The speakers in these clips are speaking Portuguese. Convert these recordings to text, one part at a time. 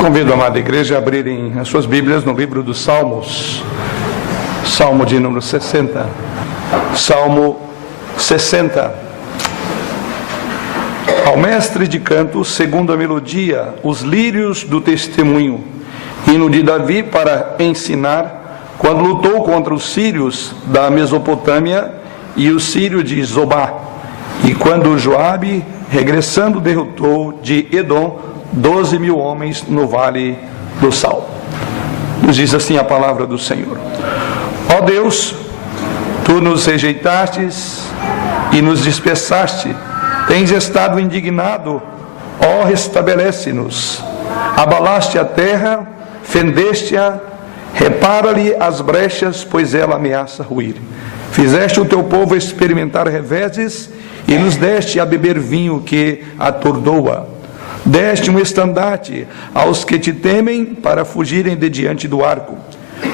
Convido a amada igreja a abrirem as suas Bíblias no livro dos Salmos, Salmo de número 60. Salmo 60. Ao mestre de canto, segundo a melodia, os lírios do testemunho, hino de Davi para ensinar, quando lutou contra os sírios da Mesopotâmia e o sírio de Zobá, e quando Joabe, regressando, derrotou de Edom 12.000 homens no vale do Sal. Nos diz assim a palavra do Senhor: ó Deus, tu nos rejeitastes e nos dispersaste, tens estado indignado, ó restabelece-nos. Abalaste a terra, fendeste-a, repara-lhe as brechas, pois ela ameaça ruir. Fizeste o teu povo experimentar reveses e nos deste a beber vinho que atordoa. Deste um estandarte aos que te temem para fugirem de diante do arco,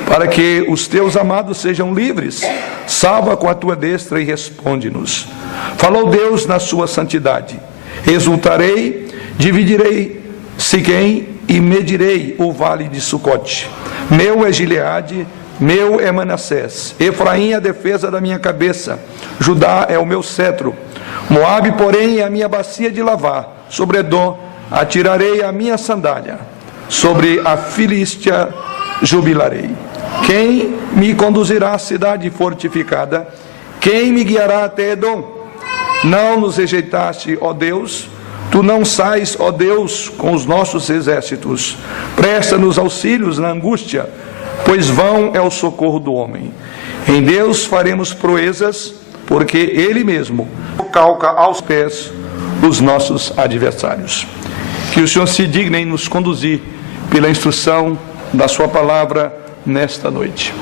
para que os teus amados sejam livres. Salva com a tua destra e responde-nos. Falou Deus na sua santidade: exultarei, dividirei Siquém e medirei o vale de Sucote. Meu é Gileade, meu é Manassés. Efraim é a defesa da minha cabeça, Judá é o meu cetro. Moabe, porém, é a minha bacia de lavar. Sobre Edom atirarei a minha sandália, sobre a Filístia jubilarei. Quem me conduzirá à cidade fortificada? Quem me guiará até Edom? Não nos rejeitaste, ó Deus, tu não sais, ó Deus, com os nossos exércitos. Presta-nos auxílios na angústia, pois vão é o socorro do homem. Em Deus faremos proezas, porque Ele mesmo calca aos pés os nossos adversários. Que o Senhor se digne em nos conduzir pela instrução da sua palavra nesta noite.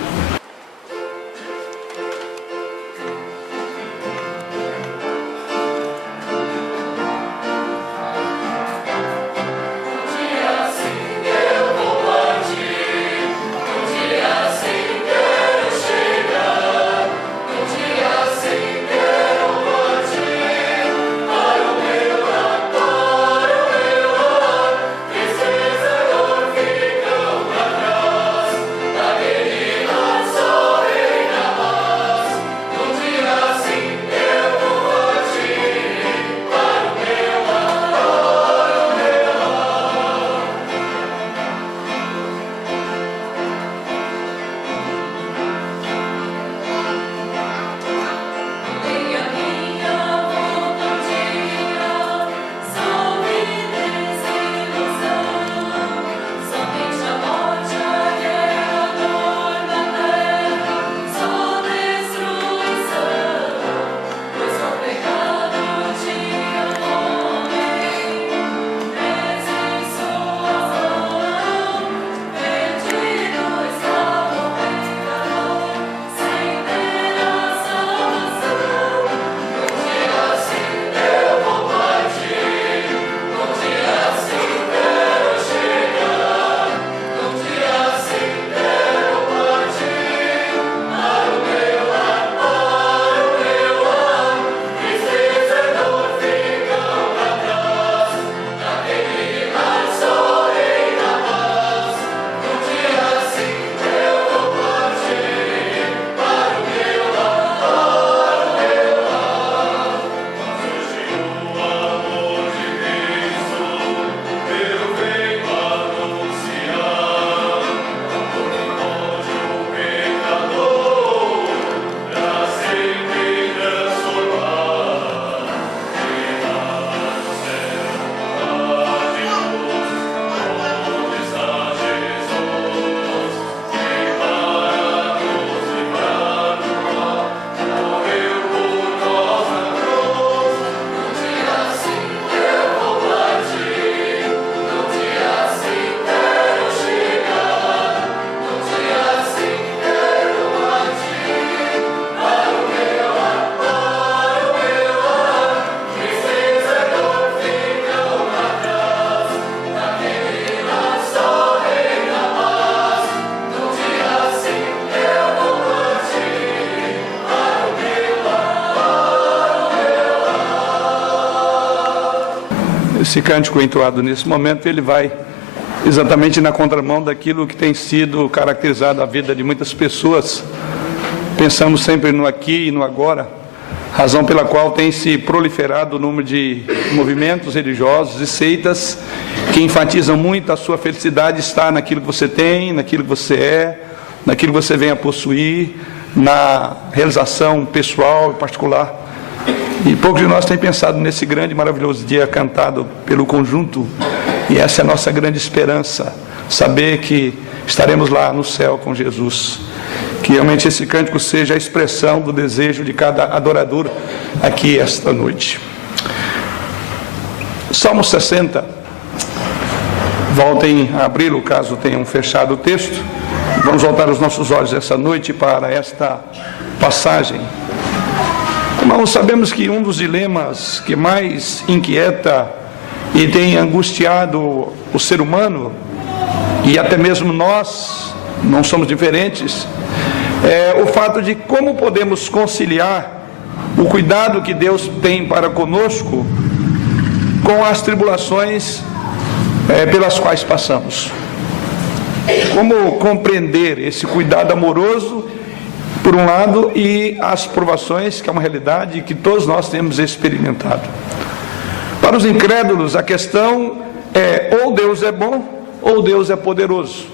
Esse cântico entoado nesse momento, ele vai exatamente na contramão daquilo que tem sido caracterizado a vida de muitas pessoas. Pensamos sempre no aqui e no agora, razão pela qual tem se proliferado o número de movimentos religiosos e seitas que enfatizam muito a sua felicidade está naquilo que você tem, naquilo que você é, naquilo que você vem a possuir, na realização pessoal e particular. E poucos de nós têm pensado nesse grande e maravilhoso dia cantado pelo conjunto, e essa é a nossa grande esperança, saber que estaremos lá no céu com Jesus. Que realmente esse cântico seja a expressão do desejo de cada adorador aqui esta noite. Salmo 60. Voltem a abri-lo caso tenham fechado o texto. Vamos voltar os nossos olhos essa noite para esta passagem. Irmãos, sabemos que um dos dilemas que mais inquieta e tem angustiado o ser humano, e até mesmo nós, não somos diferentes, é o fato de como podemos conciliar o cuidado que Deus tem para conosco com as tribulações pelas quais passamos. Como compreender esse cuidado amoroso, por um lado, e as provações, que é uma realidade que todos nós temos experimentado. Para os incrédulos, a questão é ou Deus é bom ou Deus é poderoso.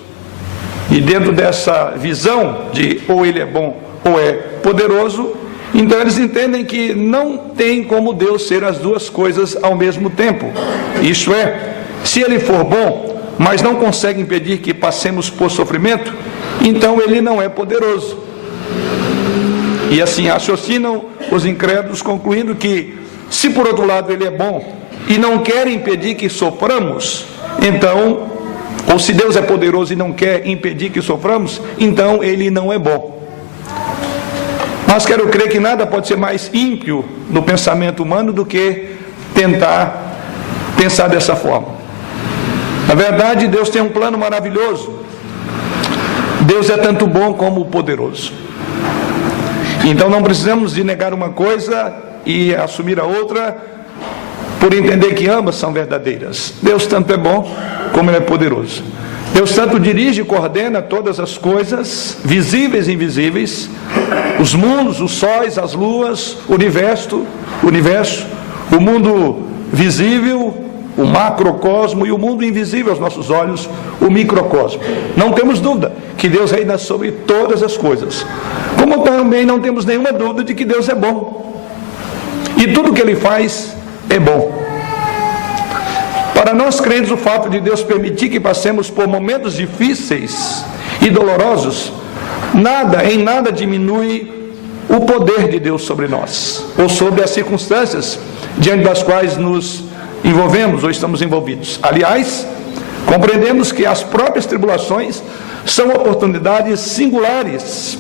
E dentro dessa visão de ou Ele é bom ou é poderoso, então eles entendem que não tem como Deus ser as duas coisas ao mesmo tempo. Isso é, se Ele for bom, mas não consegue impedir que passemos por sofrimento, então Ele não é poderoso. E assim raciocinam os incrédulos, concluindo que, se por outro lado Ele é bom e não quer impedir que soframos, então, ou se Deus é poderoso e não quer impedir que soframos, então Ele não é bom. Mas quero crer que nada pode ser mais ímpio no pensamento humano do que tentar pensar dessa forma. Na verdade, Deus tem um plano maravilhoso. Deus é tanto bom como poderoso. Então não precisamos de negar uma coisa e assumir a outra, por entender que ambas são verdadeiras. Deus tanto é bom como Ele é poderoso. Deus tanto dirige e coordena todas as coisas, visíveis e invisíveis, os mundos, os sóis, as luas, o universo, o mundo visível, o macrocosmo, e o mundo invisível aos nossos olhos, o microcosmo. Não temos dúvida que Deus reina sobre todas as coisas, como também não temos nenhuma dúvida de que Deus é bom, e tudo que Ele faz é bom. Para nós crentes, o fato de Deus permitir que passemos por momentos difíceis e dolorosos, em nada diminui o poder de Deus sobre nós, ou sobre as circunstâncias diante das quais nos envolvemos ou estamos envolvidos. Aliás, compreendemos que as próprias tribulações são oportunidades singulares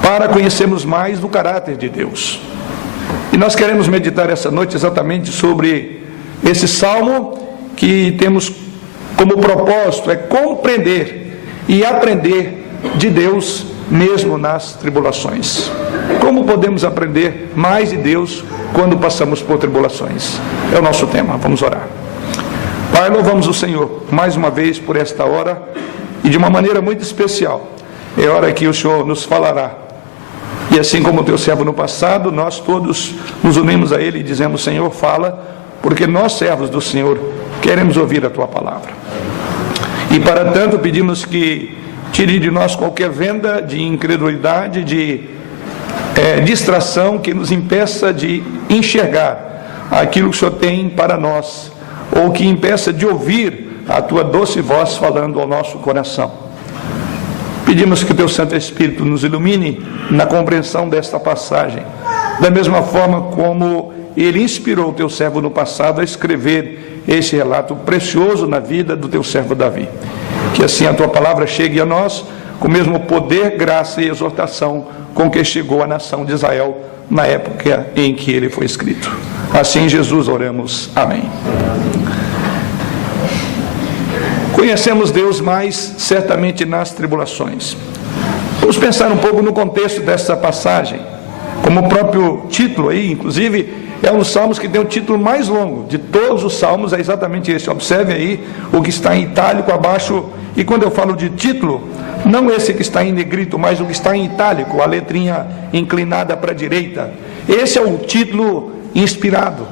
para conhecermos mais do caráter de Deus. E nós queremos meditar essa noite exatamente sobre esse salmo, que temos como propósito compreender e aprender de Deus mesmo nas tribulações. Como podemos aprender mais de Deus quando passamos por tribulações? É o nosso tema. Vamos orar. Pai, louvamos o Senhor mais uma vez por esta hora, e de uma maneira muito especial. É hora que o Senhor nos falará. E assim como o teu servo no passado, nós todos nos unimos a Ele e dizemos: Senhor, fala, porque nós, servos do Senhor, queremos ouvir a tua palavra. E para tanto pedimos que tire de nós qualquer venda de incredulidade, de distração que nos impeça de enxergar aquilo que o Senhor tem para nós, ou que impeça de ouvir a tua doce voz falando ao nosso coração. Pedimos que o teu Santo Espírito nos ilumine na compreensão desta passagem, da mesma forma como Ele inspirou o teu servo no passado a escrever este relato precioso na vida do teu servo Davi. Que assim a tua palavra chegue a nós com o mesmo poder, graça e exortação com que chegou a nação de Israel na época em que ele foi escrito. Assim, Jesus, oramos. Amém. Conhecemos Deus mais certamente nas tribulações. Vamos pensar um pouco no contexto dessa passagem. Como o próprio título aí, inclusive, é um dos salmos que tem o título mais longo de todos os salmos, é exatamente esse. Observe aí o que está em itálico abaixo, e quando eu falo de título, não esse que está em negrito, mas o que está em itálico, a letrinha inclinada para a direita. Esse é o título inspirado.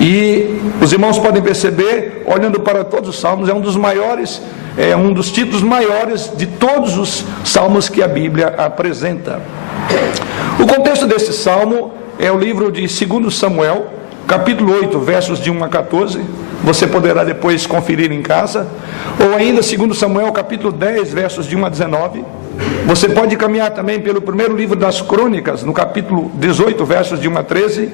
E os irmãos podem perceber, olhando para todos os salmos, é um dos maiores, é um dos títulos maiores de todos os salmos que a Bíblia apresenta. O contexto desse salmo é o livro de 2 Samuel, capítulo 8, versos de 1 a 14. Você poderá depois conferir em casa. Ou ainda 2 Samuel, capítulo 10, versos de 1 a 19. Você pode caminhar também pelo primeiro livro das Crônicas, no capítulo 18, versos de 1 a 13.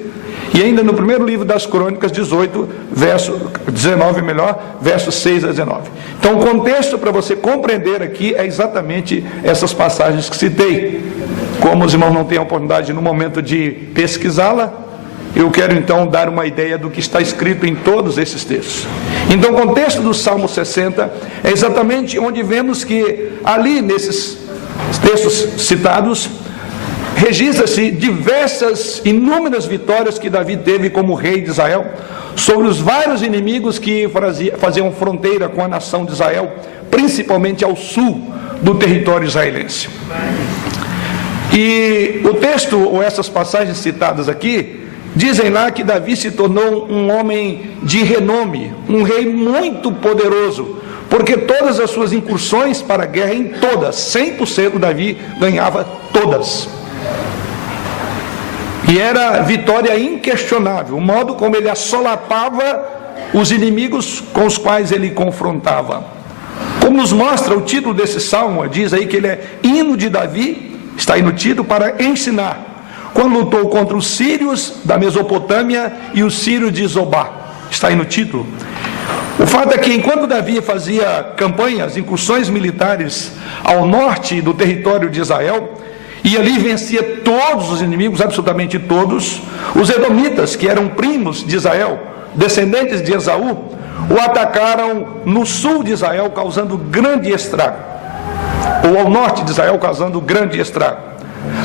E ainda no primeiro livro das Crônicas, 18, versos 6 a 19. Então o contexto para você compreender aqui é exatamente essas passagens que citei. Como os irmãos não têm a oportunidade no momento de pesquisá-la, eu quero então dar uma ideia do que está escrito em todos esses textos. Então o contexto do Salmo 60 é exatamente onde vemos que ali nesses textos citados, registra-se diversas, inúmeras vitórias que Davi teve como rei de Israel sobre os vários inimigos que faziam fronteira com a nação de Israel, principalmente ao sul do território israelense. E o texto, ou essas passagens citadas aqui, dizem lá que Davi se tornou um homem de renome, um rei muito poderoso, porque todas as suas incursões para a guerra, em todas, 100% Davi ganhava todas. E era vitória inquestionável, o modo como ele assolapava os inimigos com os quais ele confrontava. Como nos mostra o título desse salmo, diz aí que ele é hino de Davi, está aí no título, para ensinar, quando lutou contra os sírios da Mesopotâmia e os sírios de Zobá, está aí no título. O fato é que enquanto Davi fazia campanhas, incursões militares ao norte do território de Israel, e ali vencia todos os inimigos, absolutamente todos, os edomitas, que eram primos de Israel, descendentes de Esaú, o atacaram no sul de Israel, causando grande estrago, ou ao norte de Israel, causando grande estrago.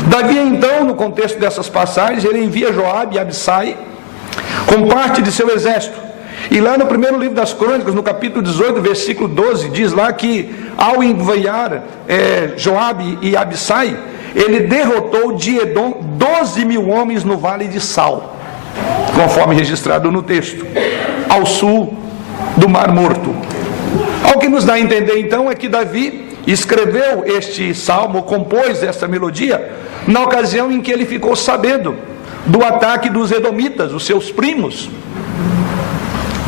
Davi, então, no contexto dessas passagens, ele envia Joabe e Abissai com parte de seu exército. E lá no primeiro livro das Crônicas, no capítulo 18, versículo 12, diz lá que ao enviar Joabe e Abissai, ele derrotou de Edom 12.000 homens no vale de Sal, conforme registrado no texto, ao sul do Mar Morto. Ao que nos dá a entender então é que Davi escreveu este salmo, compôs esta melodia, na ocasião em que ele ficou sabendo do ataque dos edomitas, os seus primos.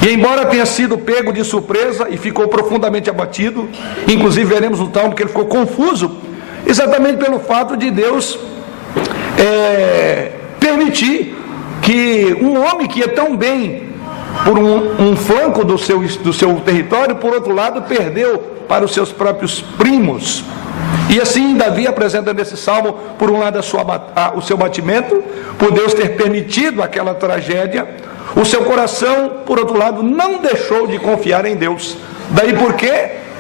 E embora tenha sido pego de surpresa e ficou profundamente abatido, inclusive veremos no salmo que ele ficou confuso, exatamente pelo fato de Deus permitir que um homem que ia tão bem por um flanco do seu território, por outro lado, perdeu para os seus próprios primos. E assim Davi apresenta nesse salmo, por um lado o seu batimento, por Deus ter permitido aquela tragédia. O seu coração, por outro lado, não deixou de confiar em Deus. Daí porque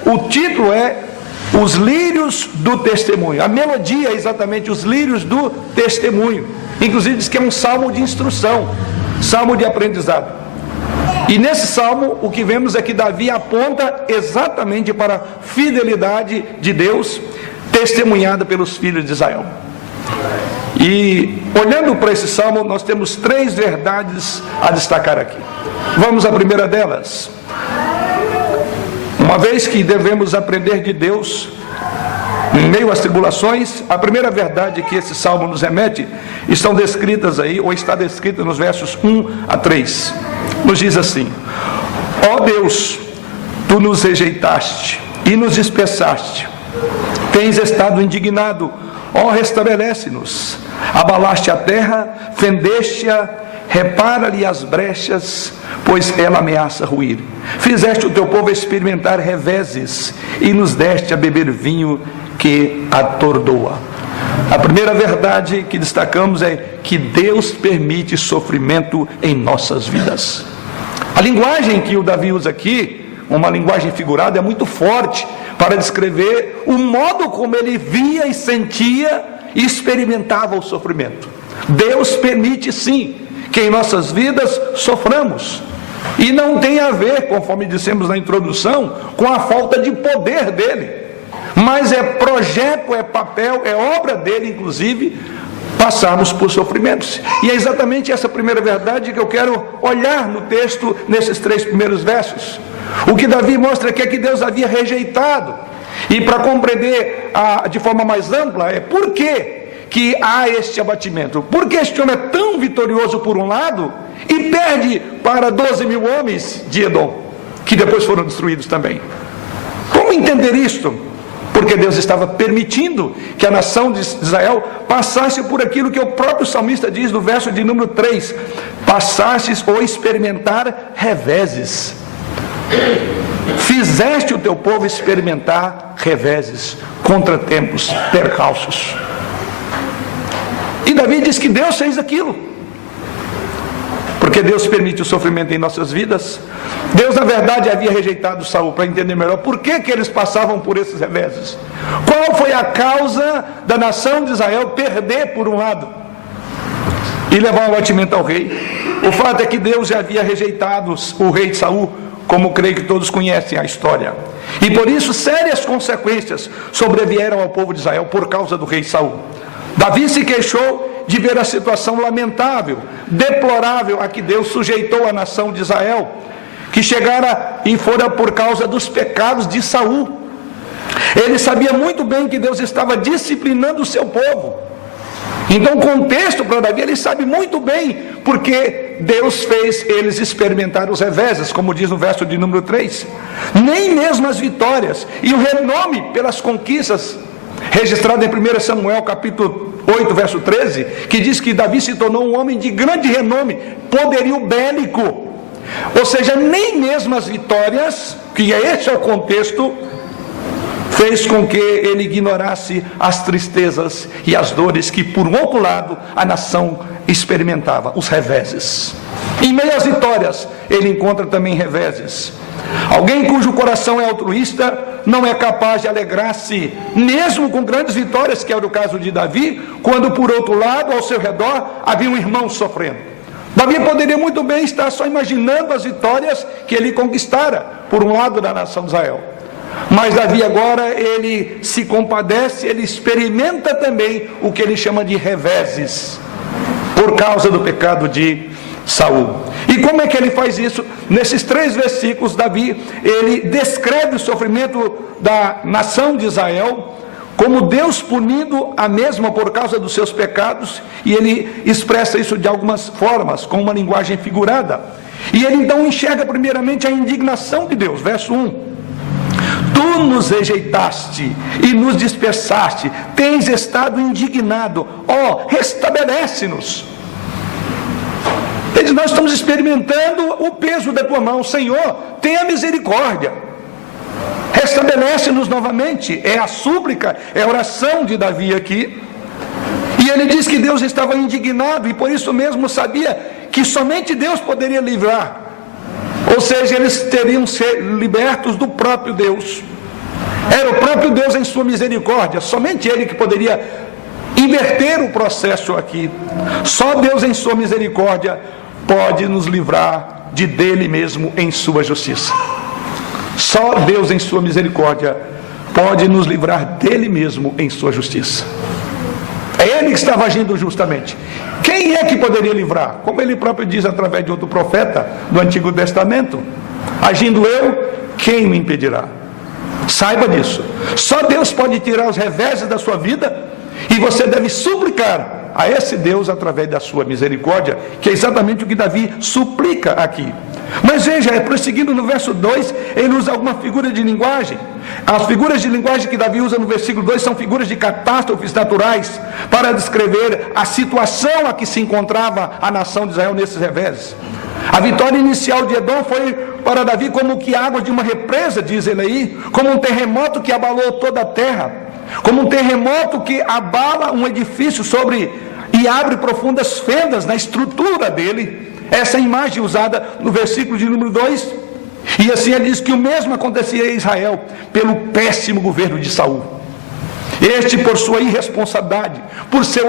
o título é Os Lírios do Testemunho. A melodia é exatamente os lírios do testemunho. Inclusive diz que é um salmo de instrução, salmo de aprendizado. E nesse salmo o que vemos é que Davi aponta exatamente para a fidelidade de Deus, testemunhada pelos filhos de Israel. E olhando para esse salmo, nós temos 3 verdades a destacar aqui. Vamos à primeira delas. Uma vez que devemos aprender de Deus em meio às tribulações, a primeira verdade que esse salmo nos remete estão descritas aí, ou está descrita nos versos 1 a 3. Nos diz assim: ó Deus, tu nos rejeitaste e nos dispersaste, tens estado indignado, ó restabelece-nos, abalaste a terra, fendeste-a, repara-lhe as brechas, pois ela ameaça ruir. Fizeste o teu povo experimentar reveses e nos deste a beber vinho que atordoa. A primeira verdade que destacamos é que Deus permite sofrimento em nossas vidas. A linguagem que o Davi usa aqui, uma linguagem figurada, é muito forte para descrever o modo como ele via e sentia e experimentava o sofrimento. Deus permite sim que em nossas vidas soframos. E não tem a ver, conforme dissemos na introdução, com a falta de poder dele, mas é projeto, é papel, é obra dele, inclusive, passarmos por sofrimentos. E é exatamente essa primeira verdade que eu quero olhar no texto, nesses 3 primeiros versos. O que Davi mostra aqui é que Deus havia rejeitado. E para compreender de forma mais ampla, por que há este abatimento? Por que este homem é tão vitorioso por um lado e perde para 12 mil homens de Edom, que depois foram destruídos também? Como entender isto? Porque Deus estava permitindo que a nação de Israel passasse por aquilo que o próprio salmista diz no verso de número 3: passastes ou experimentar reveses. Fizeste o teu povo experimentar reveses, contratempos, percalços. E Davi diz que Deus fez aquilo, porque Deus permite o sofrimento em nossas vidas. Deus, na verdade, havia rejeitado Saul. Para entender melhor por que eles passavam por esses reveses, qual foi a causa da nação de Israel perder por um lado e levar o abatimento ao rei. O fato é que Deus já havia rejeitado o rei de Saul, como creio que todos conhecem a história, e por isso sérias consequências sobrevieram ao povo de Israel por causa do rei Saul. Davi se queixou de ver a situação lamentável, deplorável a que Deus sujeitou a nação de Israel, que chegara e fora por causa dos pecados de Saul. Ele sabia muito bem que Deus estava disciplinando o seu povo. Então, o contexto para Davi, ele sabe muito bem porque Deus fez eles experimentar os reveses, como diz no verso de número 3. Nem mesmo as vitórias e o renome pelas conquistas, registrado em 1 Samuel capítulo 8, verso 13, que diz que Davi se tornou um homem de grande renome, poderio bélico. Ou seja, nem mesmo as vitórias, que esse é o contexto, fez com que ele ignorasse as tristezas e as dores que, por um outro lado, a nação experimentava, os reveses. Em meio às vitórias, ele encontra também reveses. Alguém cujo coração é altruísta não é capaz de alegrar-se, mesmo com grandes vitórias, que era o caso de Davi, quando, por outro lado, ao seu redor, havia um irmão sofrendo. Davi poderia muito bem estar só imaginando as vitórias que ele conquistara, por um lado da nação de Israel. Mas Davi agora, ele se compadece, ele experimenta também o que ele chama de reveses, por causa do pecado de Saul. E como é que ele faz isso? Nesses 3 versículos, Davi, ele descreve o sofrimento da nação de Israel, como Deus punindo a mesma por causa dos seus pecados, e ele expressa isso de algumas formas, com uma linguagem figurada. E ele então enxerga primeiramente a indignação de Deus, verso 1. Tu nos rejeitaste e nos dispersaste, tens estado indignado, restabelece-nos. Ele diz, nós estamos experimentando o peso da tua mão, Senhor, tenha misericórdia, restabelece-nos novamente. É a súplica, é a oração de Davi aqui. E ele diz que Deus estava indignado e por isso mesmo sabia que somente Deus poderia livrar. Ou seja, eles teriam ser libertos do próprio Deus. Era o próprio Deus em sua misericórdia, somente Ele que poderia inverter o processo aqui. Só Deus em sua misericórdia pode nos livrar de dele mesmo em sua justiça. Só Deus em sua misericórdia pode nos livrar dele mesmo em sua justiça. É Ele que estava agindo justamente. Quem é que poderia livrar? Como ele próprio diz através de outro profeta do Antigo Testamento: agindo eu, quem me impedirá? Saiba disso. Só Deus pode tirar os reveses da sua vida, e você deve suplicar a esse Deus através da sua misericórdia, que é exatamente o que Davi suplica aqui. Mas veja, prosseguindo no verso 2, ele usa alguma figura de linguagem. As figuras de linguagem que Davi usa no versículo 2 são figuras de catástrofes naturais, para descrever a situação a que se encontrava a nação de Israel nesses reveses. A vitória inicial de Edom foi para Davi como que a água de uma represa, diz ele aí, como um terremoto que abalou toda a terra, como um terremoto que abala um edifício e abre profundas fendas na estrutura dele. Essa imagem usada no versículo de número 2. E assim ele diz que o mesmo acontecia em Israel pelo péssimo governo de Saul. Este, por sua irresponsabilidade, por seu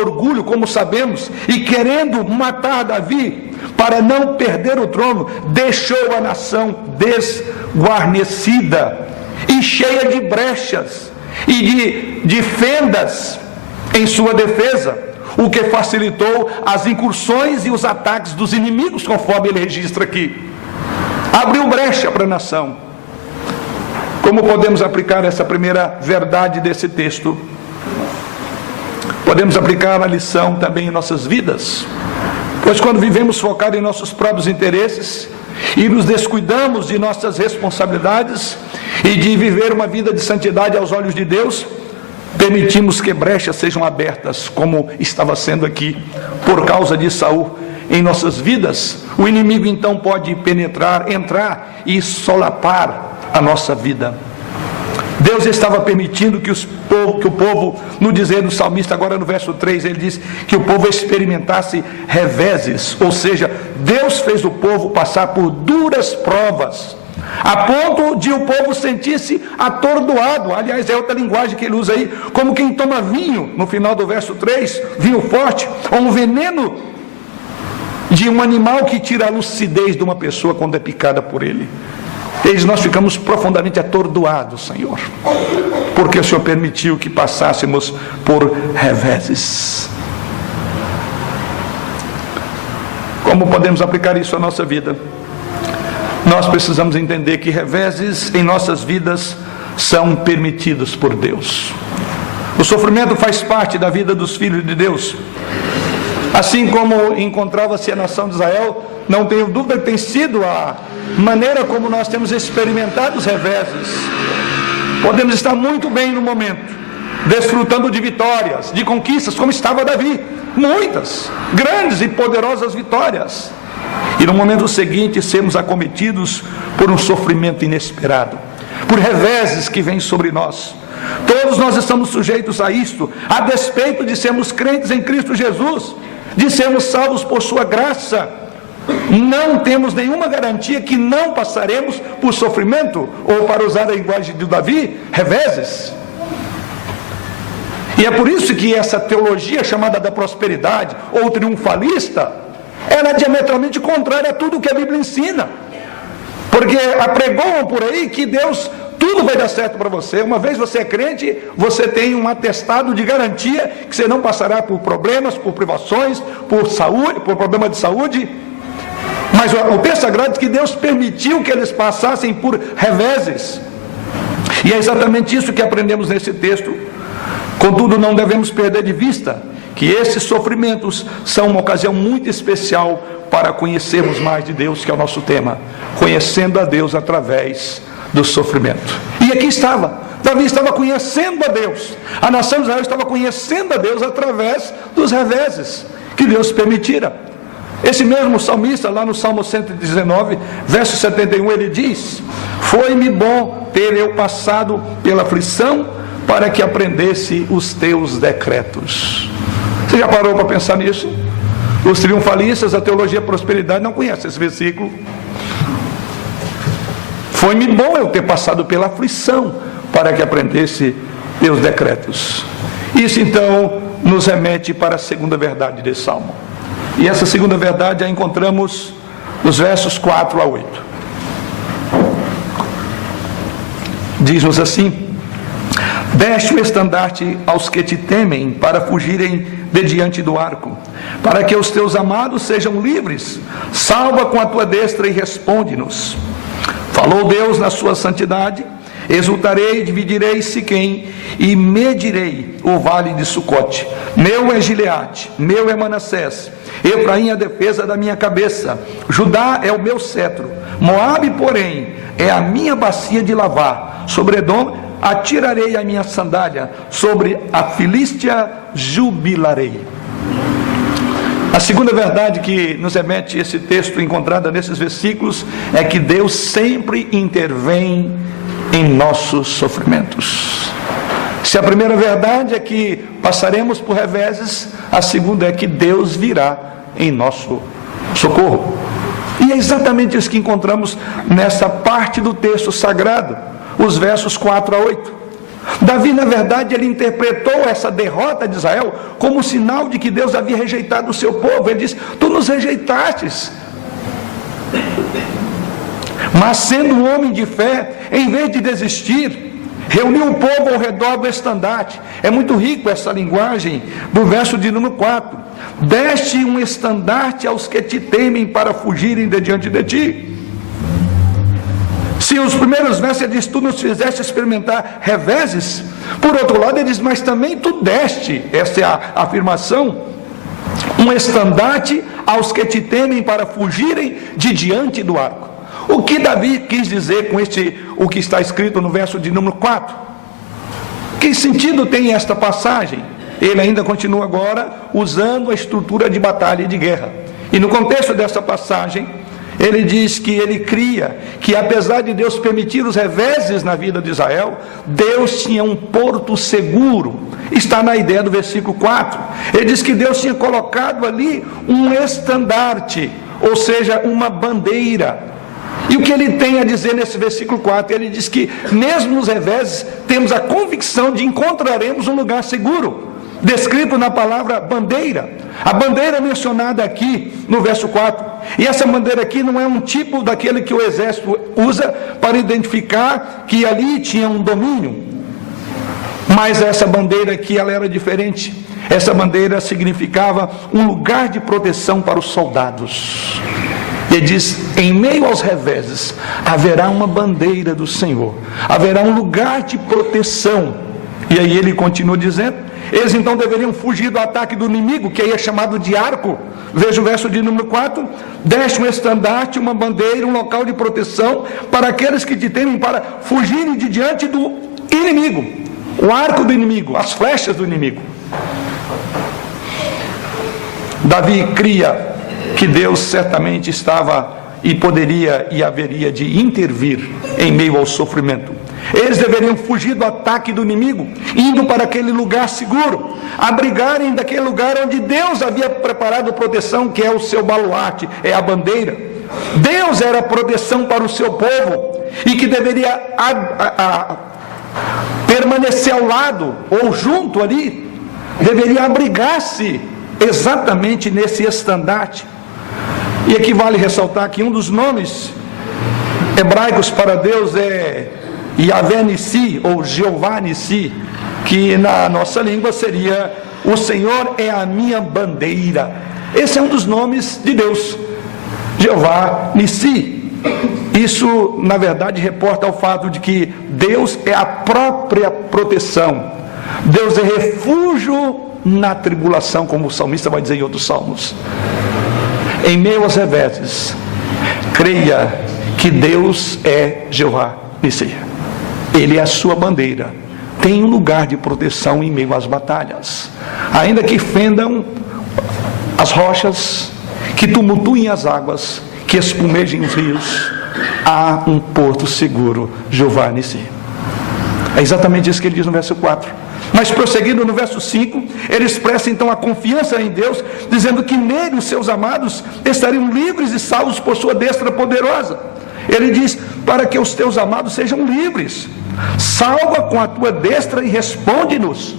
orgulho, como sabemos, e querendo matar Davi, para não perder o trono, deixou a nação desguarnecida e cheia de brechas e de fendas em sua defesa, o que facilitou as incursões e os ataques dos inimigos, conforme ele registra aqui. Abriu brecha para a nação. Como podemos aplicar essa primeira verdade desse texto? Podemos aplicar a lição também em nossas vidas, pois quando vivemos focados em nossos próprios interesses e nos descuidamos de nossas responsabilidades e de viver uma vida de santidade aos olhos de Deus, permitimos que brechas sejam abertas, como estava sendo aqui, por causa de Saul, em nossas vidas. O inimigo então pode penetrar, entrar e solapar a nossa vida. Deus estava permitindo que o povo, no dizer do salmista, agora no verso 3, ele diz que o povo experimentasse reveses, ou seja, Deus fez o povo passar por duras provas, a ponto de o povo sentir-se atordoado. Aliás, é outra linguagem que ele usa aí, como quem toma vinho, no final do verso 3, vinho forte, ou um veneno de um animal que tira a lucidez de uma pessoa quando é picada por ele. Nós ficamos profundamente atordoados, Senhor, porque o Senhor permitiu que passássemos por reveses. Como podemos aplicar isso à nossa vida? Nós precisamos entender que reveses em nossas vidas são permitidos por Deus. O sofrimento faz parte da vida dos filhos de Deus. Assim como encontrava-se a nação de Israel, não tenho dúvida que tem sido a maneira como nós temos experimentado os reveses. Podemos estar muito bem no momento, desfrutando de vitórias, de conquistas, como estava Davi, muitas, grandes e poderosas vitórias, e no momento seguinte sermos acometidos por um sofrimento inesperado, por reveses que vêm sobre nós. Todos nós estamos sujeitos a isto, a despeito de sermos crentes em Cristo Jesus, de sermos salvos por sua graça. Não temos nenhuma garantia que não passaremos por sofrimento, ou, para usar a linguagem de Davi, reveses. E é por isso que essa teologia chamada da prosperidade ou triunfalista, ela é diametralmente contrária a tudo que a Bíblia ensina, porque apregoam por aí que Deus, tudo vai dar certo para você. Uma vez você é crente, você tem um atestado de garantia que você não passará por problemas, por privações, por saúde, por problema de saúde. Mas o texto sagrado diz que Deus permitiu que eles passassem por reveses, e é exatamente isso que aprendemos nesse texto. Contudo, não devemos perder de vista que esses sofrimentos são uma ocasião muito especial para conhecermos mais de Deus, que é o nosso tema, conhecendo a Deus através do sofrimento. E aqui estava, Davi estava conhecendo a Deus, a nação de Israel estava conhecendo a Deus através dos reveses que Deus permitira. Esse mesmo salmista, lá no Salmo 119, verso 71, ele diz: foi-me bom ter eu passado pela aflição, para que aprendesse os teus decretos. Você já parou para pensar nisso? Os triunfalistas da teologia da prosperidade não conhecem esse versículo. Foi-me bom eu ter passado pela aflição, para que aprendesse teus decretos. Isso então nos remete para a segunda verdade desse salmo. E essa segunda verdade a encontramos nos versos 4 a 8. Diz-nos assim: deste o estandarte aos que te temem, para fugirem de diante do arco, para que os teus amados sejam livres. Salva com a tua destra e responde-nos. Falou Deus na sua santidade: exultarei, dividirei Siquém e medirei o vale de Sucote. Meu é Gileade, meu é Manassés, Efraim é a defesa da minha cabeça, Judá é o meu cetro, Moabe, porém, é a minha bacia de lavar. Sobre Edom atirarei a minha sandália, sobre a Filístia jubilarei. A segunda verdade que nos remete esse texto encontrada nesses versículos é que Deus sempre intervém em nossos sofrimentos. Se a primeira verdade é que passaremos por reveses, a segunda é que Deus virá em nosso socorro. E é exatamente isso que encontramos nessa parte do texto sagrado, os versos 4 a 8. Davi, na verdade, ele interpretou essa derrota de Israel como sinal de que Deus havia rejeitado o seu povo. Ele disse: tu nos rejeitastes. Mas sendo um homem de fé, em vez de desistir, reuniu o povo ao redor do estandarte. É muito rico essa linguagem do verso de número 4. Deste um estandarte aos que te temem para fugirem de diante de ti. Se os primeiros versos ele diz: tu nos fizeste experimentar reveses. Por outro lado ele diz: mas também tu deste, essa é a afirmação, um estandarte aos que te temem para fugirem de diante do arco. O que Davi quis dizer com o que está escrito no verso de número 4? Que sentido tem esta passagem? Ele ainda continua agora usando a estrutura de batalha e de guerra. E no contexto dessa passagem, ele diz que ele cria que, apesar de Deus permitir os reveses na vida de Israel, Deus tinha um porto seguro. Está na ideia do versículo 4. Ele diz que Deus tinha colocado ali um estandarte, ou seja, uma bandeira. E o que ele tem a dizer nesse versículo 4? Ele diz que mesmo nos reveses temos a convicção de encontraremos um lugar seguro, descrito na palavra bandeira. A bandeira mencionada aqui no verso 4. E essa bandeira aqui não é um tipo daquele que o exército usa para identificar que ali tinha um domínio. Mas essa bandeira aqui, ela era diferente. Essa bandeira significava um lugar de proteção para os soldados. Ele diz: em meio aos reveses haverá uma bandeira do Senhor, haverá um lugar de proteção. E aí ele continua dizendo: eles então deveriam fugir do ataque do inimigo, que aí é chamado de arco. Veja o verso de número 4: deste um estandarte, uma bandeira, um local de proteção para aqueles que te temem, para fugirem de diante do inimigo. O arco do inimigo, as flechas do inimigo. Davi cria que Deus certamente estava e poderia e haveria de intervir em meio ao sofrimento. Eles deveriam fugir do ataque do inimigo, indo para aquele lugar seguro, abrigarem daquele lugar onde Deus havia preparado proteção, que é o seu baluarte, é a bandeira. Deus era a proteção para o seu povo, e que deveria permanecer ao lado, ou junto ali, deveria abrigar-se exatamente nesse estandarte. E aqui vale ressaltar que um dos nomes hebraicos para Deus é Yahvé Nissi, ou Jeová Nissi, que na nossa língua seria: o Senhor é a minha bandeira. Esse é um dos nomes de Deus, Jeová Nissi. Isso, na verdade, reporta ao fato de que Deus é a própria proteção. Deus é refúgio na tribulação, como o salmista vai dizer em outros salmos. Em meio aos reveses, creia que Deus é Jeová Nissi. Ele é a sua bandeira. Tem um lugar de proteção em meio às batalhas. Ainda que fendam as rochas, que tumultuem as águas, que espumejem os rios, há um porto seguro, Jeová Nissi. É exatamente isso que ele diz no verso 4. Mas prosseguindo no verso 5, ele expressa então a confiança em Deus, dizendo que nele os seus amados estariam livres e salvos por sua destra poderosa. Ele diz: para que os teus amados sejam livres, salva com a tua destra e responde-nos.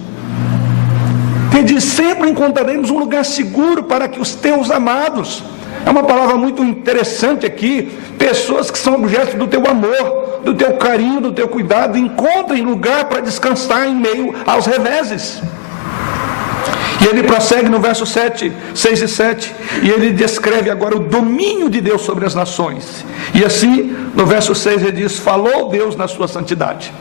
Ele diz: sempre encontraremos um lugar seguro para que os teus amados. É uma palavra muito interessante aqui. Pessoas que são objetos do teu amor, do teu carinho, do teu cuidado, encontrem lugar para descansar em meio aos reveses. E ele prossegue no verso 6 e 7, e ele descreve agora o domínio de Deus sobre as nações. E assim, no verso 6 ele diz: falou Deus na sua santidade.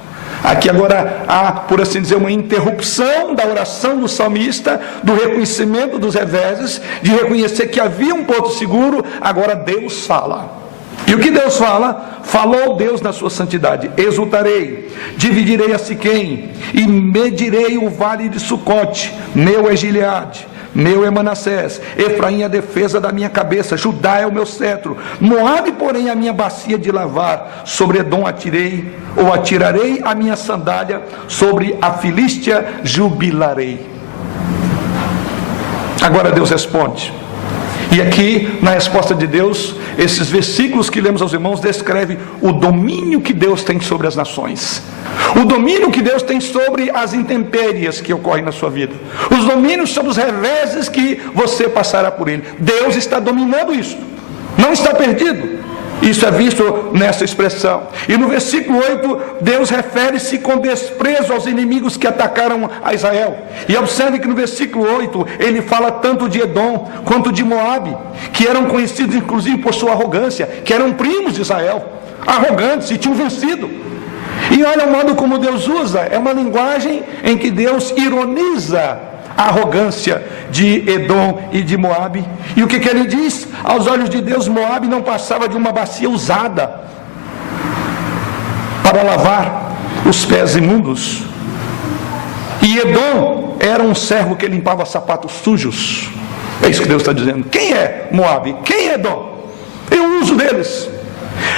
Aqui agora há, por assim dizer, uma interrupção da oração do salmista, do reconhecimento dos reveses, de reconhecer que havia um porto seguro. Agora Deus fala. E o que Deus fala? Falou Deus na sua santidade: exultarei, dividirei a Siquém, e medirei o vale de Sucote. Meu é Gileade, meu é Manassés, Efraim é a defesa da minha cabeça, Judá é o meu cetro, Moabe, porém, a minha bacia de lavar. Sobre Edom atirarei a minha sandália, sobre a Filístia jubilarei. Agora Deus responde. E aqui, na resposta de Deus, esses versículos que lemos aos irmãos descrevem o domínio que Deus tem sobre as nações, o domínio que Deus tem sobre as intempéries que ocorrem na sua vida, os domínios sobre os reveses que você passará por ele. Deus está dominando isso, não está perdido. Isso é visto nessa expressão. E no versículo 8, Deus refere-se com desprezo aos inimigos que atacaram a Israel. E observe que no versículo 8, ele fala tanto de Edom quanto de Moabe, que eram conhecidos inclusive por sua arrogância, que eram primos de Israel, arrogantes e tinham vencido. E olha o modo como Deus usa, é uma linguagem em que Deus ironiza a arrogância de Edom e de Moabe. E o que ele diz? Aos olhos de Deus, Moabe não passava de uma bacia usada para lavar os pés imundos, e Edom era um servo que limpava sapatos sujos. É isso que Deus está dizendo. Quem é Moabe? Quem é Edom? Eu uso deles.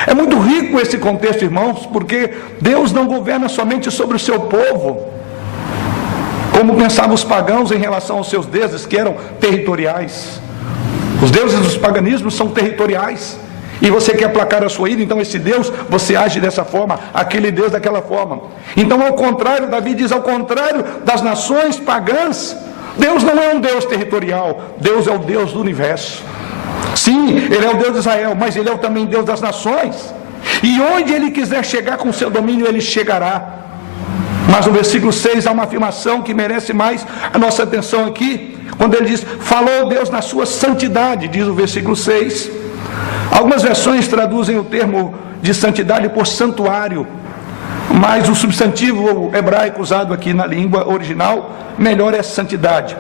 É muito rico esse contexto, irmãos, porque Deus não governa somente sobre o seu povo, como pensavam os pagãos em relação aos seus deuses, que eram territoriais. Os deuses dos paganismos são territoriais, e você quer aplacar a sua ira, então esse Deus, você age dessa forma, aquele Deus daquela forma. Então, ao contrário, Davi diz, ao contrário das nações pagãs, Deus não é um Deus territorial, Deus é o Deus do universo. Sim, Ele é o Deus de Israel, mas Ele é também Deus das nações, e onde Ele quiser chegar com o seu domínio, Ele chegará. Mas no versículo 6 há uma afirmação que merece mais a nossa atenção aqui, quando ele diz, falou Deus na sua santidade, diz o versículo 6. Algumas versões traduzem o termo de santidade por santuário, mas o substantivo hebraico usado aqui na língua original, melhor é santidade.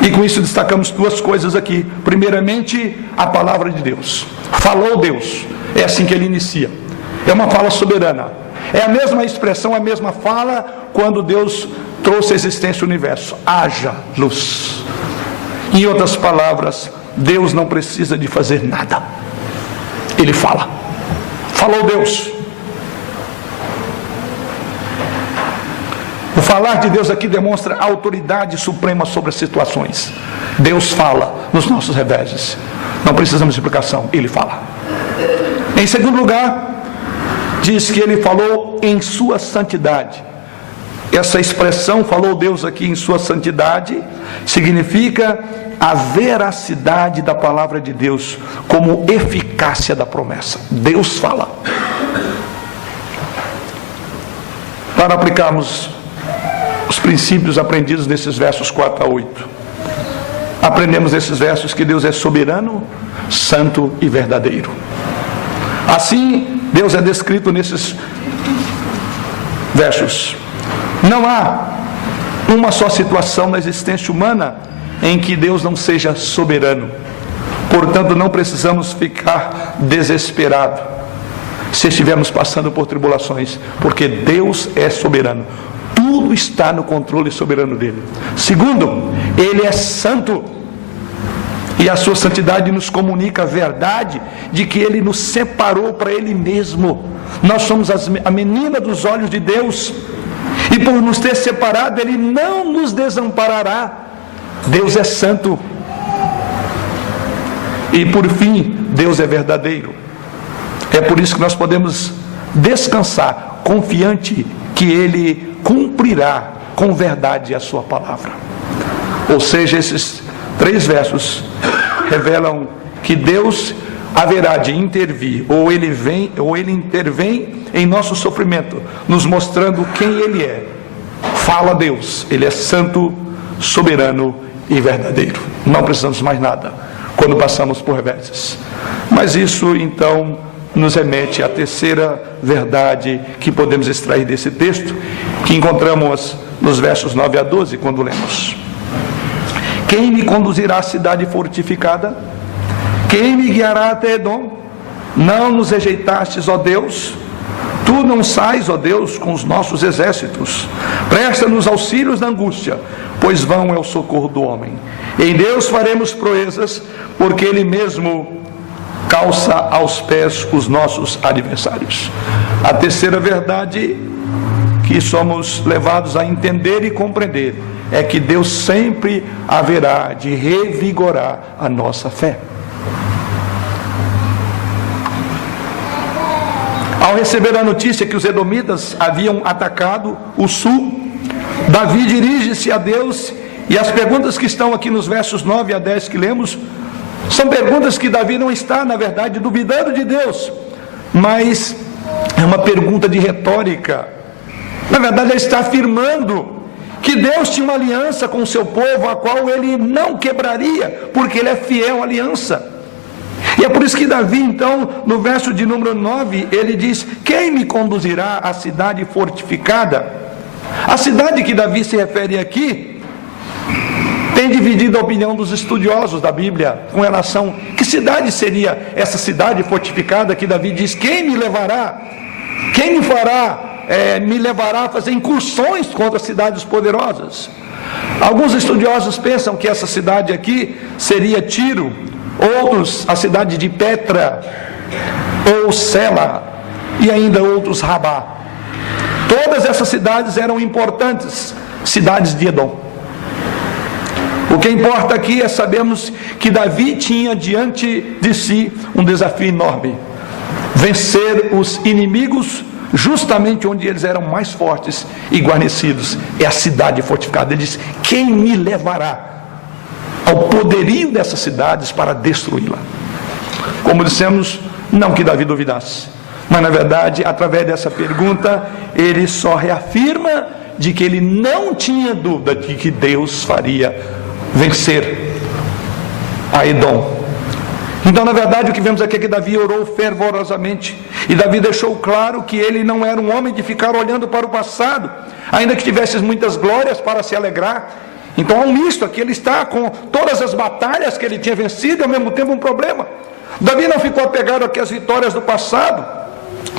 E com isso destacamos duas coisas aqui. Primeiramente, a palavra de Deus. Falou Deus, é assim que ele inicia. É uma fala soberana. É a mesma expressão, a mesma fala quando Deus trouxe à existência o universo. Haja luz. Em outras palavras, Deus não precisa de fazer nada. Ele fala. Falou Deus. O falar de Deus aqui demonstra a autoridade suprema sobre as situações. Deus fala nos nossos reveses. Não precisamos de explicação, Ele fala. Em segundo lugar, diz que Ele falou em sua santidade. Essa expressão, falou Deus aqui em sua santidade, significa a veracidade da palavra de Deus, como eficácia da promessa. Deus fala. Para aplicarmos os princípios aprendidos nesses versos 4 a 8, aprendemos nesses versos que Deus é soberano, santo e verdadeiro. Assim, Deus é descrito nesses versos. Não há uma só situação na existência humana em que Deus não seja soberano. Portanto, não precisamos ficar desesperados se estivermos passando por tribulações, porque Deus é soberano. Tudo está no controle soberano dele. Segundo, Ele é santo. E a sua santidade nos comunica a verdade de que Ele nos separou para Ele mesmo. Nós somos a menina dos olhos de Deus. E por nos ter separado, Ele não nos desamparará. Deus é santo. E por fim, Deus é verdadeiro. É por isso que nós podemos descansar, confiante que Ele cumprirá com verdade a sua palavra. Ou seja, esses 3 versos revelam que Deus haverá de intervir, ou Ele intervém em nosso sofrimento, nos mostrando quem Ele é. Fala Deus, Ele é santo, soberano e verdadeiro. Não precisamos mais nada quando passamos por reveses. Mas isso então nos remete à terceira verdade que podemos extrair desse texto, que encontramos nos versos 9 a 12, quando lemos: quem me conduzirá à cidade fortificada? Quem me guiará até Edom? Não nos rejeitastes, ó Deus? Tu não sais, ó Deus, com os nossos exércitos. Presta-nos auxílios na angústia, pois vão é o socorro do homem. Em Deus faremos proezas, porque Ele mesmo calça aos pés os nossos adversários. A terceira verdade que somos levados a entender e compreender é que Deus sempre haverá de revigorar a nossa fé. Ao receber a notícia que os edomitas haviam atacado o sul, Davi dirige-se a Deus, e as perguntas que estão aqui nos versos 9 a 10 que lemos, são perguntas que Davi não está, na verdade, duvidando de Deus, mas é uma pergunta de retórica. Na verdade, ele está afirmando que Deus tinha uma aliança com o seu povo, a qual ele não quebraria, porque ele é fiel à aliança. E é por isso que Davi, então, no verso de número 9, ele diz: quem me conduzirá à cidade fortificada? A cidade que Davi se refere aqui tem dividido a opinião dos estudiosos da Bíblia com relação a que cidade seria essa cidade fortificada que Davi diz: quem me levará? Quem me fará? Me levará a fazer incursões contra cidades poderosas. Alguns estudiosos pensam que essa cidade aqui seria Tiro, outros a cidade de Petra ou Sela, e ainda outros Rabá. Todas essas cidades eram importantes, cidades de Edom. O que importa aqui é sabermos que Davi tinha diante de si um desafio enorme: vencer os inimigos justamente onde eles eram mais fortes e guarnecidos. É a cidade fortificada. Ele diz: quem me levará ao poderio dessas cidades para destruí-la? Como dissemos, não que Davi duvidasse, mas na verdade, através dessa pergunta, ele só reafirma de que ele não tinha dúvida de que Deus faria vencer a Edom. Então, na verdade, o que vemos aqui é que Davi orou fervorosamente, e Davi deixou claro que ele não era um homem de ficar olhando para o passado, ainda que tivesse muitas glórias para se alegrar. Então há um misto aqui, ele está com todas as batalhas que ele tinha vencido e ao mesmo tempo um problema. Davi não ficou apegado aqui às vitórias do passado.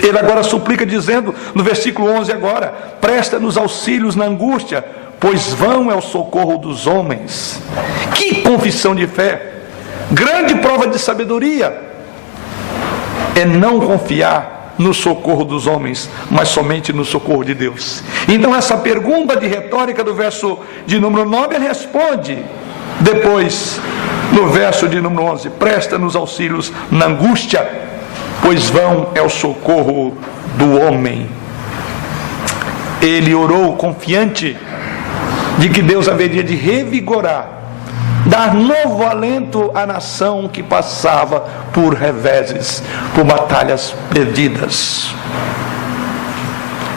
Ele agora suplica dizendo, no versículo 11 agora: presta-nos auxílios na angústia, pois vão é o socorro dos homens. Que confissão de fé! Grande prova de sabedoria é não confiar no socorro dos homens, mas somente no socorro de Deus. Então essa pergunta de retórica do verso de número 9, ele responde depois no verso de número 11: presta-nos auxílios na angústia, pois vão é o socorro do homem. Ele orou confiante de que Deus haveria de revigorar, dar novo alento à nação que passava por reveses, por batalhas perdidas.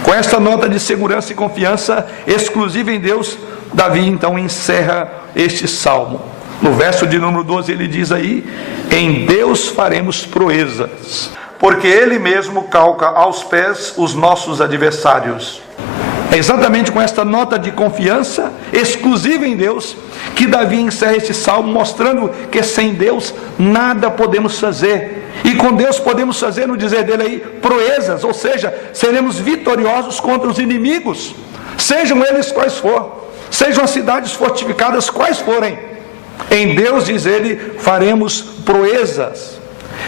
Com esta nota de segurança e confiança exclusiva em Deus, Davi então encerra este salmo. No verso de número 12 ele diz aí: em Deus faremos proezas, porque Ele mesmo calca aos pés os nossos adversários. É exatamente com esta nota de confiança exclusiva em Deus que Davi encerra este salmo, mostrando que sem Deus nada podemos fazer, e com Deus podemos fazer, no dizer dele aí, proezas, ou seja, seremos vitoriosos contra os inimigos, sejam eles quais for, sejam as cidades fortificadas quais forem. Em Deus, diz ele, faremos proezas.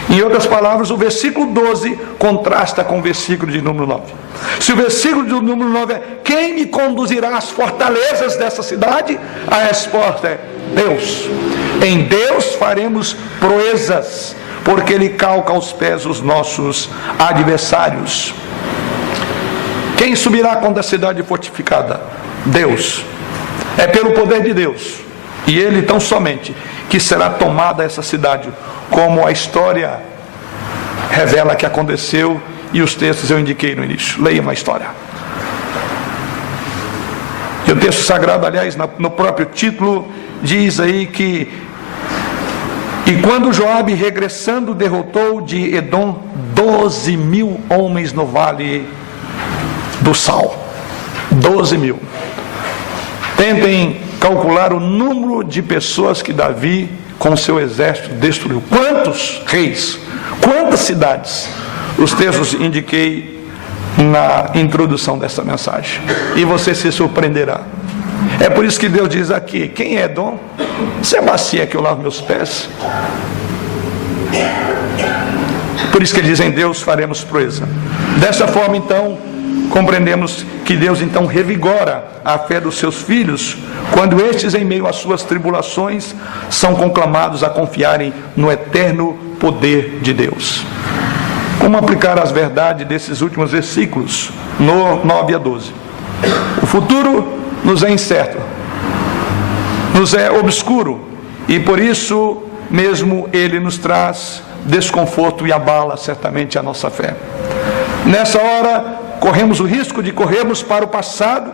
Em outras palavras, o versículo 12 contrasta com o versículo de número 9. Se o versículo de número 9 é: quem me conduzirá às fortalezas dessa cidade? A resposta é Deus. Em Deus faremos proezas, porque Ele calca aos pés os nossos adversários. Quem subirá contra a cidade fortificada? Deus. É pelo poder de Deus, e Ele tão somente, que será tomada essa cidade, como a história revela que aconteceu, e os textos eu indiquei no início. Leia uma história. E o texto sagrado, aliás, no próprio título, diz aí que: e quando Joabe, regressando, derrotou de Edom 12.000 homens no vale do Sal. 12.000. Tentem calcular o número de pessoas que Davi, com seu exército, destruiu. Quantos reis? Quantas cidades? Os textos indiquei na introdução dessa mensagem, e você se surpreenderá. É por isso que Deus diz aqui: quem é Edom? Você é bacia que eu lavo meus pés. Por isso que ele diz: em Deus faremos proeza. Dessa forma, então, compreendemos que Deus então revigora a fé dos seus filhos, quando estes, em meio às suas tribulações, são conclamados a confiarem no eterno poder de Deus. Como aplicar as verdades desses últimos versículos, no 9 a 12? O futuro nos é incerto, nos é obscuro, e por isso mesmo ele nos traz desconforto e abala certamente a nossa fé. Nessa hora, corremos o risco de corrermos para o passado,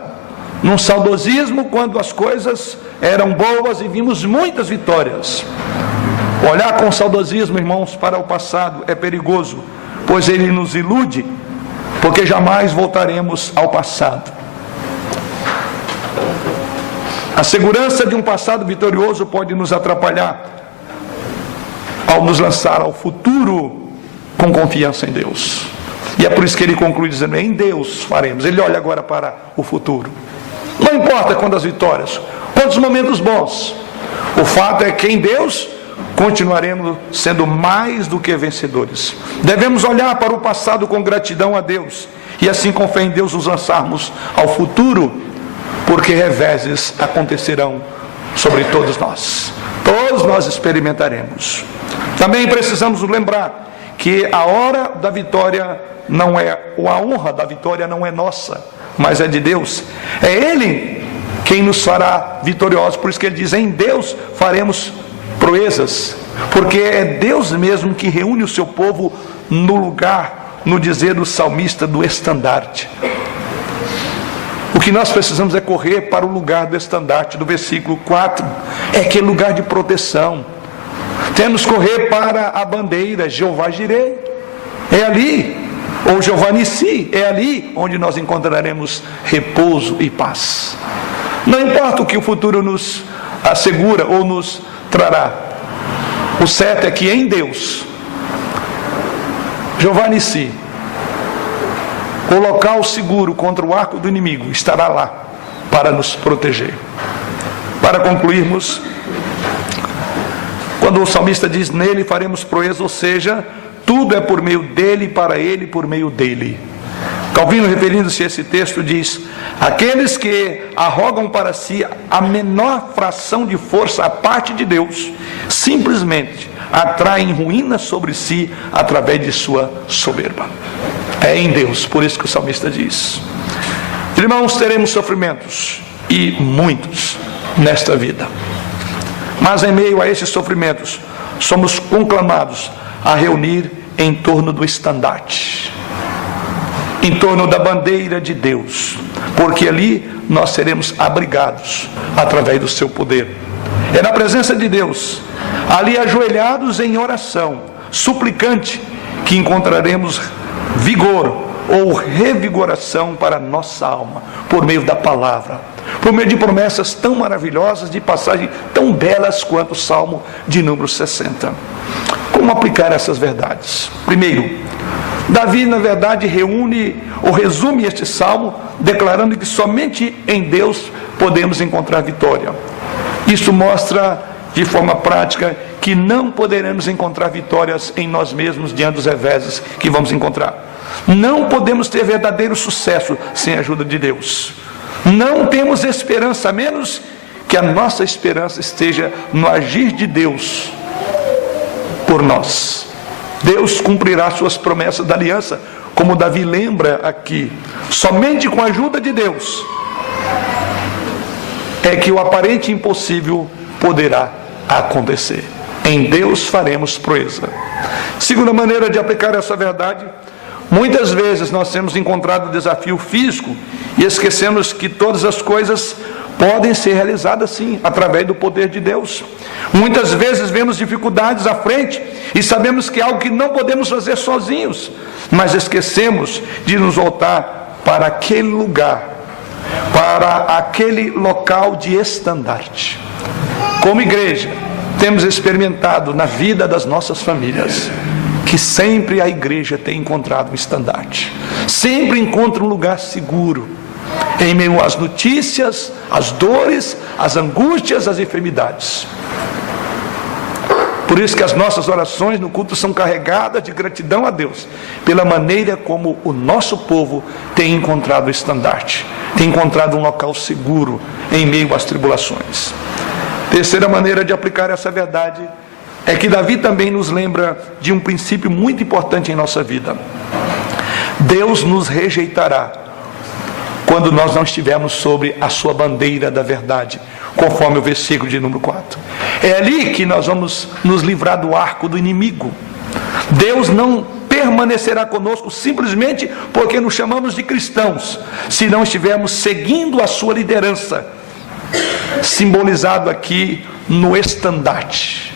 num saudosismo, quando as coisas eram boas e vimos muitas vitórias. Olhar com saudosismo, irmãos, para o passado é perigoso, pois ele nos ilude, porque jamais voltaremos ao passado. A segurança de um passado vitorioso pode nos atrapalhar ao nos lançar ao futuro com confiança em Deus. E é por isso que ele conclui dizendo: em Deus faremos. Ele olha agora para o futuro. Não importa quantas vitórias, quantos momentos bons, o fato é que em Deus continuaremos sendo mais do que vencedores. Devemos olhar para o passado com gratidão a Deus, e assim com fé em Deus nos lançarmos ao futuro, porque reveses acontecerão sobre todos nós. Todos nós experimentaremos. Também precisamos lembrar que a hora da vitória não é, ou a honra da vitória não é nossa, mas é de Deus. É Ele quem nos fará vitoriosos. Por isso que ele diz: em Deus faremos proezas, porque é Deus mesmo que reúne o seu povo no lugar, no dizer do salmista, do estandarte. O que nós precisamos é correr para o lugar do estandarte, do versículo 4, é aquele lugar de proteção. Temos que correr para a bandeira, Jeová Jireh, é ali, ou Jeová Nissi, é ali onde nós encontraremos repouso e paz. Não importa o que o futuro nos assegura ou nos trará, o certo é que em Deus, Jeová Nissi, o local seguro contra o arco do inimigo, estará lá para nos proteger. Para concluirmos, quando o salmista diz: nele faremos proeza, ou seja, tudo é por meio dele, para ele, por meio dele. Calvino, referindo-se a esse texto, diz: aqueles que arrogam para si a menor fração de força à parte de Deus, simplesmente atraem ruína sobre si através de sua soberba. É em Deus, por isso que o salmista diz: irmãos, teremos sofrimentos, e muitos, nesta vida. Mas em meio a esses sofrimentos, somos conclamados a reunir em torno do estandarte, em torno da bandeira de Deus, porque ali nós seremos abrigados através do seu poder. É na presença de Deus, ali ajoelhados em oração, suplicante, que encontraremos vigor ou revigoração para a nossa alma, por meio da palavra, por meio de promessas tão maravilhosas, de passagens tão belas quanto o Salmo de número 60. Como aplicar essas verdades? Primeiro, Davi, na verdade, reúne ou resume este salmo, declarando que somente em Deus podemos encontrar vitória. Isso mostra de forma prática que não poderemos encontrar vitórias em nós mesmos diante dos reveses que vamos encontrar. Não podemos ter verdadeiro sucesso sem a ajuda de Deus. Não temos esperança, a menos que a nossa esperança esteja no agir de Deus por nós. Deus cumprirá suas promessas da aliança, como Davi lembra aqui. Somente com a ajuda de Deus é que o aparente impossível poderá acontecer. Em Deus faremos proeza. Segunda maneira de aplicar essa verdade: muitas vezes nós temos encontrado desafio físico e esquecemos que todas as coisas podem ser realizadas sim, através do poder de Deus. Muitas vezes vemos dificuldades à frente e sabemos que é algo que não podemos fazer sozinhos, mas esquecemos de nos voltar para aquele lugar, para aquele local de estandarte. Como igreja, temos experimentado na vida das nossas famílias que sempre a igreja tem encontrado um estandarte, sempre encontra um lugar seguro, em meio às notícias, às dores, às angústias, às enfermidades. Por isso que as nossas orações no culto são carregadas de gratidão a Deus, pela maneira como o nosso povo tem encontrado o estandarte, tem encontrado um local seguro em meio às tribulações. Terceira maneira de aplicar essa verdade é que Davi também nos lembra de um princípio muito importante em nossa vida. Deus nos rejeitará quando nós não estivermos sobre a sua bandeira da verdade, conforme o versículo de número 4. É ali que nós vamos nos livrar do arco do inimigo. Deus não permanecerá conosco simplesmente porque nos chamamos de cristãos, se não estivermos seguindo a sua liderança, simbolizado aqui no estandarte.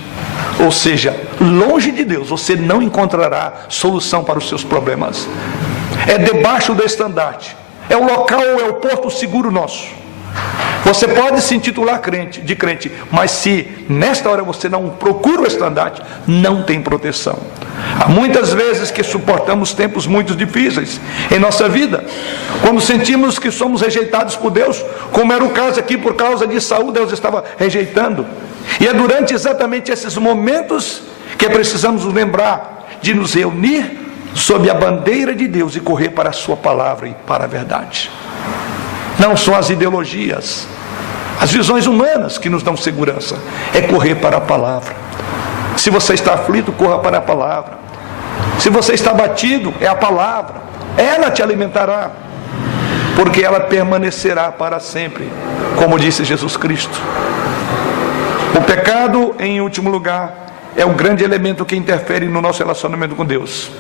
Ou seja, longe de Deus você não encontrará solução para os seus problemas. É debaixo do estandarte, é o local, é o porto seguro nosso. Você pode se intitular de crente, mas se nesta hora você não procura o estandarte, não tem proteção. Há muitas vezes que suportamos tempos muito difíceis em nossa vida, quando sentimos que somos rejeitados por Deus, como era o caso aqui por causa de Saul, Deus estava rejeitando. E é durante exatamente esses momentos que precisamos nos lembrar de nos reunir sob a bandeira de Deus e correr para a sua palavra e para a verdade. Não são as ideologias, as visões humanas que nos dão segurança, é correr para a palavra. Se você está aflito, corra para a palavra. Se você está abatido, é a palavra, ela te alimentará, porque ela permanecerá para sempre, como disse Jesus Cristo. O pecado, em último lugar, é o grande elemento que interfere no nosso relacionamento com Deus.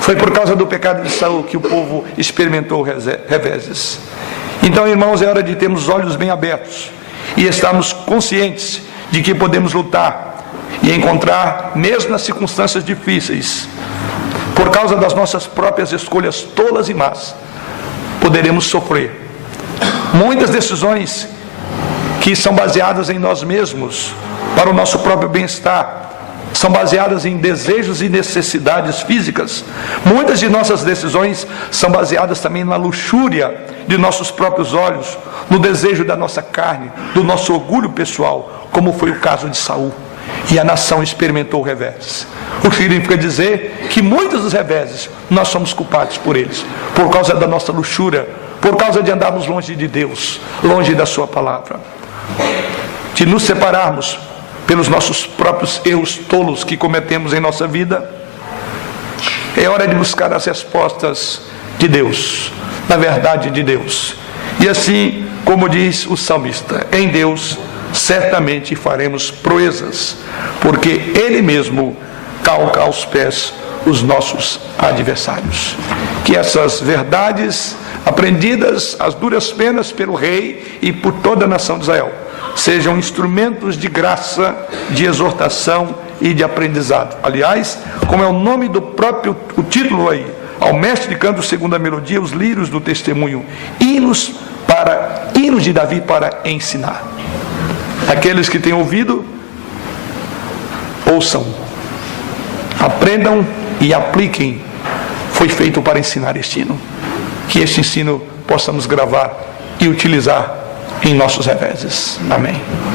Foi por causa do pecado de Saul que o povo experimentou reveses. Então, irmãos, é hora de termos os olhos bem abertos e estarmos conscientes de que podemos lutar e encontrar, mesmo nas circunstâncias difíceis, por causa das nossas próprias escolhas tolas e más, poderemos sofrer muitas decisões que são baseadas em nós mesmos, para o nosso próprio bem-estar, são baseadas em desejos e necessidades físicas. Muitas de nossas decisões são baseadas também na luxúria de nossos próprios olhos, no desejo da nossa carne, do nosso orgulho pessoal, como foi o caso de Saul. E a nação experimentou reveses. O que significa dizer que muitos dos reveses nós somos culpados por eles, por causa da nossa luxúria, por causa de andarmos longe de Deus, longe da sua palavra, de nos separarmos pelos nossos próprios erros tolos que cometemos em nossa vida. É hora de buscar as respostas de Deus, na verdade de Deus. E assim, como diz o salmista, em Deus certamente faremos proezas, porque Ele mesmo calca aos pés os nossos adversários. Que essas verdades aprendidas às duras penas pelo rei e por toda a nação de Israel sejam instrumentos de graça, de exortação e de aprendizado. Aliás, como é o nome do próprio o título aí, ao mestre de canto segundo a melodia, os lírios do testemunho, hinos de Davi para ensinar. Aqueles que têm ouvido, ouçam, aprendam e apliquem. Foi feito para ensinar este hino. Que este ensino possamos gravar e utilizar em nossos reveses. Amém.